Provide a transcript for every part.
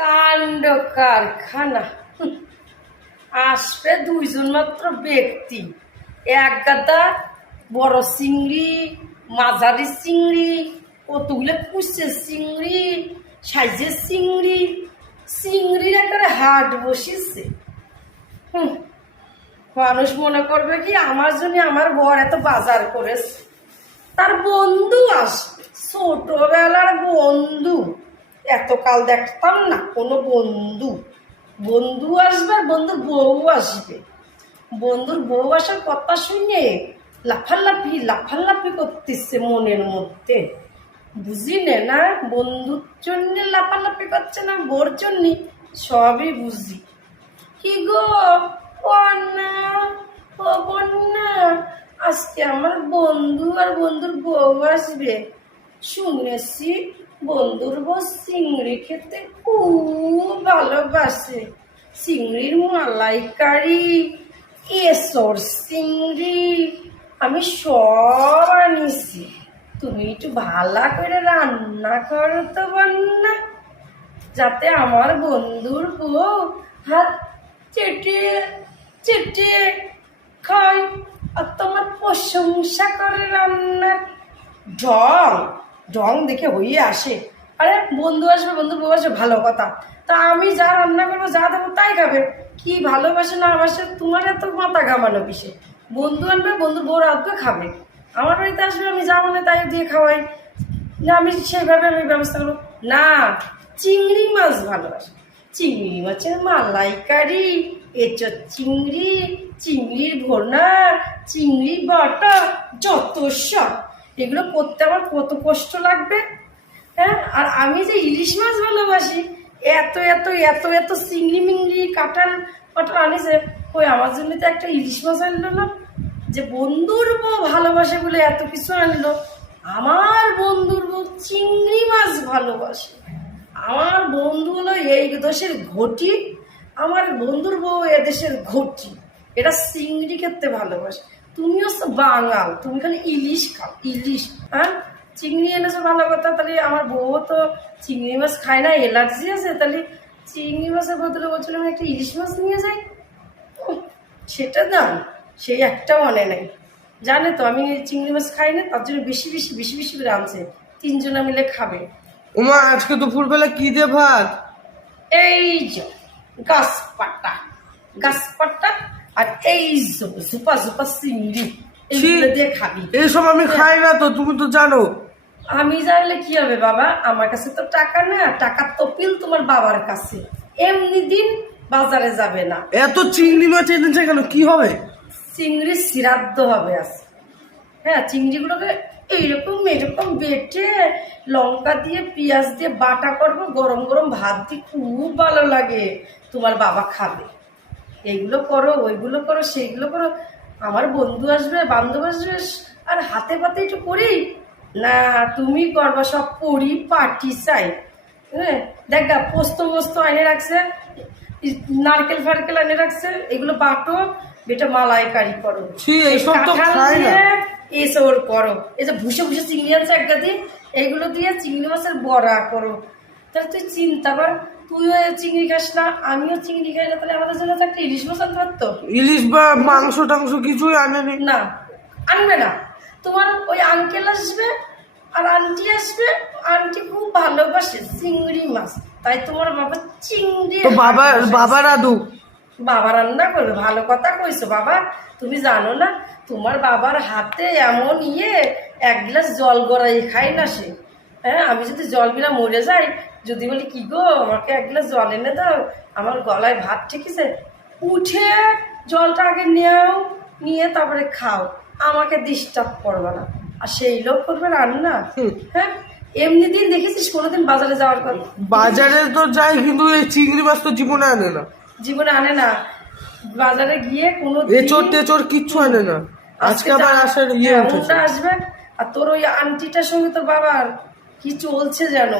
কাণ্ড কারখানা। আসবে দুইজন মাত্র ব্যক্তি। এক গাদা বড় চিংড়ি, মাঝারি চিংড়ি, কতগুলো কুচের চিংড়ি, সাইজের চিংড়ি, চিংড়ির একেবারে হাট বসেছে হুম। মানুষ মনে করবে কি, আমার জন্য আমার বর এত বাজার করেছে। তার বন্ধু আসবে। এতকাল দেখতাম না, কোনো বন্ধু। বন্ধু আসবে আর বন্ধুর বউ আসবে। বন্ধুর বউ আসার কথা শুনে লাফালাফি লাফালাফি করতেছে মনের মধ্যে। বুঝি নে না বন্ধুর জন্য লাফালাফি করছে না বোর জন্য? সবই বুঝি। কি গো বন্যা ও বন্যা, আজকে আমার বন্ধু আর বন্ধুর বউ আসবে। শুনেছি বন্ধুর বউ চিংড়ি খেতে খুব ভালোবাসে। চিংড়ির মালাইকারি এসর চিংড়ি আমি সব আনিছি। তুমি একটু ভালো করে রান্না করো তো বন্যা, যাতে আমার বন্ধুর বউ হাত চেটে চেটে খায় আর তোমার প্রশংসা করে রান্না। ঢং ঢং দেখে হয়ে আসে। আরে, বন্ধু আসবে, বন্ধু বউ আসবে, ভালো কথা। তা আমি যা রান্না করব, যা দেবো, তাই খাবে। কি ভালোবাসে না বাসে তোমার এত মাথা ঘামানো কিসে বন্ধু আনবে বন্ধু বউ রাখবে খাবে। আমার বাড়িতে আসবে, আমি যা মানে তাই দিয়ে খাওয়াই। না, আমি সেইভাবে আমি ব্যবস্থা করব। না, চিংড়ি মাছ ভালোবাসে। চিংড়ি মাছের মালাইকারি এঁচোর চিংড়ি, চিংড়ির ভোনা, চিংড়ি বাটা, যত সব। এগুলো করতে আমার কত কষ্ট লাগবে হ্যাঁ? আর আমি যে ইলিশ মাছ ভালোবাসি, এত এত এত এত চিংড়ি মিংড়ি, কাঁঠাল কাঁঠাল আনিছে ওই আমার জন্য তো একটা ইলিশ মাছ আনলো না? যে বন্ধুর বউ ভালোবাসে বলে এত কিছু আনলো, আমার বন্ধুর বউ চিংড়ি মাছ ভালোবাসে। আমার বন্ধু হলো এই দেশের ঘটি, আমার বন্ধুর বউ এদেশের ঘটি, এটা চিংড়ি খেতে ভালোবাসে। তুমিও তো বাঙাল তুমি খালি ইলিশ খাও ইলিশ হ্যাঁ? চিংড়ি এনেছো ভালো কথা তাহলে আমার বউ তো চিংড়ি মাছ খায় না এলার্জি আছে তাহলে চিংড়ি মাছের বদলে বলছিলাম একটা ইলিশ মাছ নিয়ে যাই সেটা দাম সেই একটাও আনে নাই। জানে তো আমি চিংড়ি মাছ খাই না তার জন্য বেশি বেশি বেশি বেশি করে আনছে তিনজনা মিলে খাবে। ওমা আজকে দুপুরবেলা কি দিয়ে ভাত? এই যে গাছপাতা গাছপাতা আর এই ঝুপা চিংড়ি দিয়ে খাবি। এইসব আমি খাই না তো তুমি তো জানো। আমি জানলে কি হবে বাবা? আমার কাছে তো টাকা না টাকার তপিল তোমার বাবার কাছে। এমনি দিন বাজারে যাবে না। এত চিংড়ি মাছ এনেছে কেন? কি হবে? চিংড়ি শ্রাদ্ধ হবে আজ। হ্যাঁ চিংড়িগুলোকে এইরকম এরকম বেটে লঙ্কা দিয়ে পেঁয়াজ দিয়ে বাটা করব গরম গরম ভাত দিয়ে খুব ভালো লাগে। তোমার বাবা খাবে। এইগুলো করো ওইগুলো করো সেইগুলো করো। আমার বন্ধু আসবে বান্ধব আসবে আর হাতে পাতে একটু করি? না তুমি করবা সব করি পাটি চাই। হ্যাঁ দেখ গা পোস্ত মোস্ত এনে রাখছে নারকেল ফারকেল এনে রাখছে এগুলো বাটো বেটা মালাইকারি করো। এসব করো। এই যে ভুষে ভুষে চিংড়ি আছে একটা দিয়ে এইগুলো দিয়ে চিংড়ি মাছের বড়া করো। তাহলে তুই চিন্তা কর তুইও চিংড়ি খাস না আমিও চিংড়ি খাই না তাহলে আমাদের জন্য তো একটা ইলিশ মাছ আনতে পারতো। ইলিশ বা মাংস টাংস কিছুই আনেনি। না আনবে না। তোমার ওই আঙ্কেল আসবে আর আন্টি আসবে আন্টি খুব ভালোবাসে চিংড়ি মাছ। তাই তোমার বাবা চিংড়ি বাবা বাবা রাধু? বাবা রান্না করবে ভালো কথা কইছো বাবা। তুমি জানো না তোমার বাবার হাতে এমন ইয়ে এক গ্লাস জল গড়াই খাই না সে। হ্যাঁ আমি যদি জল বিনা মরে যাই যদি বলি কি গো আমাকে এক গ্লাস জল এনে দাও আমার গলায় ভাত ঠেকেছে? উঠে জলটা আগে নেও নিয়ে তারপরে খাও আমাকে ডিস্টার্ব করবে না। আর সেই লোক করবে রান্না। হ্যাঁ? এমনি দিন দেখেছিস কোনোদিন বাজারে যাওয়ার কথা? বাজারে তো যাই কিন্তু এই চিংড়ি মাছ তো জীবনে আনে না। জীবনে আনে না। বাজারে গিয়ে কোনো এচোর টেচোর কিচ্ছু আনে না। আজকে আবার আসার ইয়ে আসবে? আর তোর ওই আন্টিটার সঙ্গে তোর বাবার কি চলছে যেন?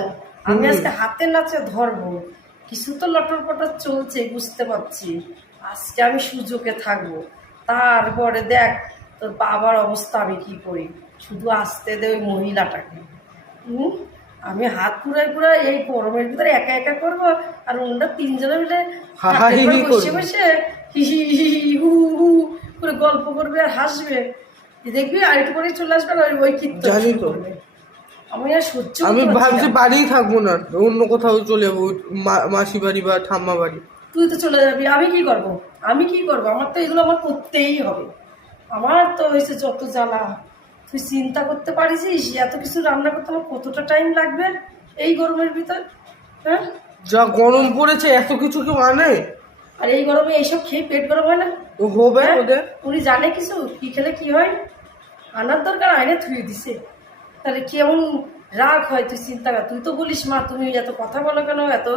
আমি আজকে হাতে নাচে ধরবো। কিছু তো লটর পটর চলছে বুঝতে পারছি। আজকে আমি সুযোগে থাকব। তারপরে দেখ তোর বাবার অবস্থা আমি কি করি? শুধু আসতে দে ওই মহিলাটাকে। হুম? আমি হাত পুরাই পুরাই এই গরমের ভিতরে একা একা করব আর ওনারা তিনজনে মিলে বসে বসে হি হি হি হি হু হু হু করে গল্প করবে আর হাসবে। দেখবি আর একটু করে চলে আসবে আর ওই কীর্তন করবে। আমি আর সহ্য আমি ভাবছি বাড়িই থাকব না অন্য কোথাও চলে যাব মাসি বাড়ি বা ঠাম্মা বাড়ি। তুই তো চলে যাবি আমি কি করব? আমি কি করব? আমার তো এগুলো আমার করতেই হবে। আমার তো হয়েছে যত জ্বালা। তুই চিন্তা করতে পারিস এত কিছু রান্না করতে আমার কতটা টাইম লাগবে এই গরমের ভিতর? হ্যাঁ? যা গরম পড়েছে এত কিছু কেউ আনে? আর এই গরমে এইসব খেয়ে পেট গরম হয় না? হবে হ্যাঁ? ওদের। উনি জানে কিছু? কি খেলে কি হয়? আনার দরকার আইনে থুয়ে দিছে। তাহলে কেমন রাগ হয় তুই চিন্তা কর। তুই তো বলিস, মা, তুমি এত কথা বলো কেন? এত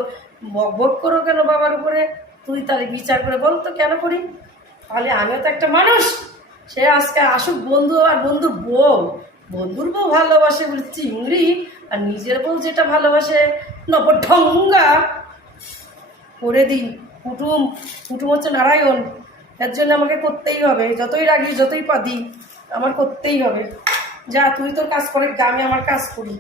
বক করো কেন বাবার উপরে? তুই তাহলে বিচার করে বল তো কেন করি? তাহলে আমিও তো একটা মানুষ। সে আজকে আসুক বন্ধু আর বন্ধুর বউ। বন্ধুর বউ ভালোবাসে বলে চিংড়ি আর নিজের বউ যেটা ভালোবাসে, নবঢঙ্গা। করে দিই। কুটুম কুটুম হচ্ছে নারায়ণ। এর জন্য আমাকে করতেই হবে। যতই রাগি, যতই পাদি, আমার করতেই হবে। যা তুই তোর কাজ করে আমি আমার কাজ করি।